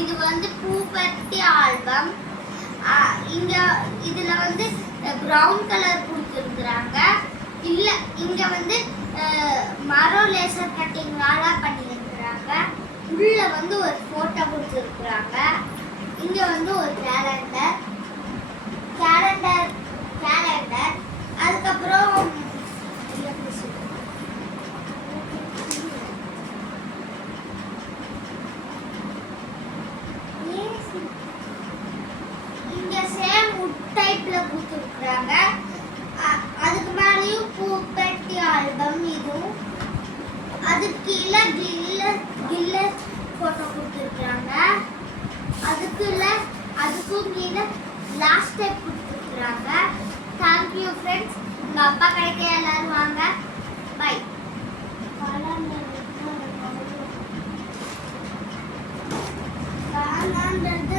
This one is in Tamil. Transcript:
இது வந்து பூப்பத்தி ஆல்பம். இங்க இதுல வந்து பிரவுன் கலர் கொடுத்துருக்குறாங்க. இல்ல இங்க வந்து மரம் லேசர் கட்டிங்கால பண்ணியிருக்கிறாங்க. உள்ள வந்து ஒரு போட்டோ கொடுத்துருக்குறாங்க. இங்க வந்து ஒரு கேலண்டர் அதுக்கப்புறம் இங்க சேம் உட் டைப்ல கொடுத்துருக்குறாங்க. அதுக்கு மேலேயும் பூப்பெட்டி ஆல்பம் இதுவும். அதுக்கு கீழே கில்லர் போட்டோ கொடுத்துருக்குறாங்க. அதுக்கும் கீழே லாஸ்ட் டைப் கொடுத்துருக்குறாங்க. Thank you friends. உங்க அப்பா கடைக்கு எல்லாரும் வாங்க. பை. காலாண்டர்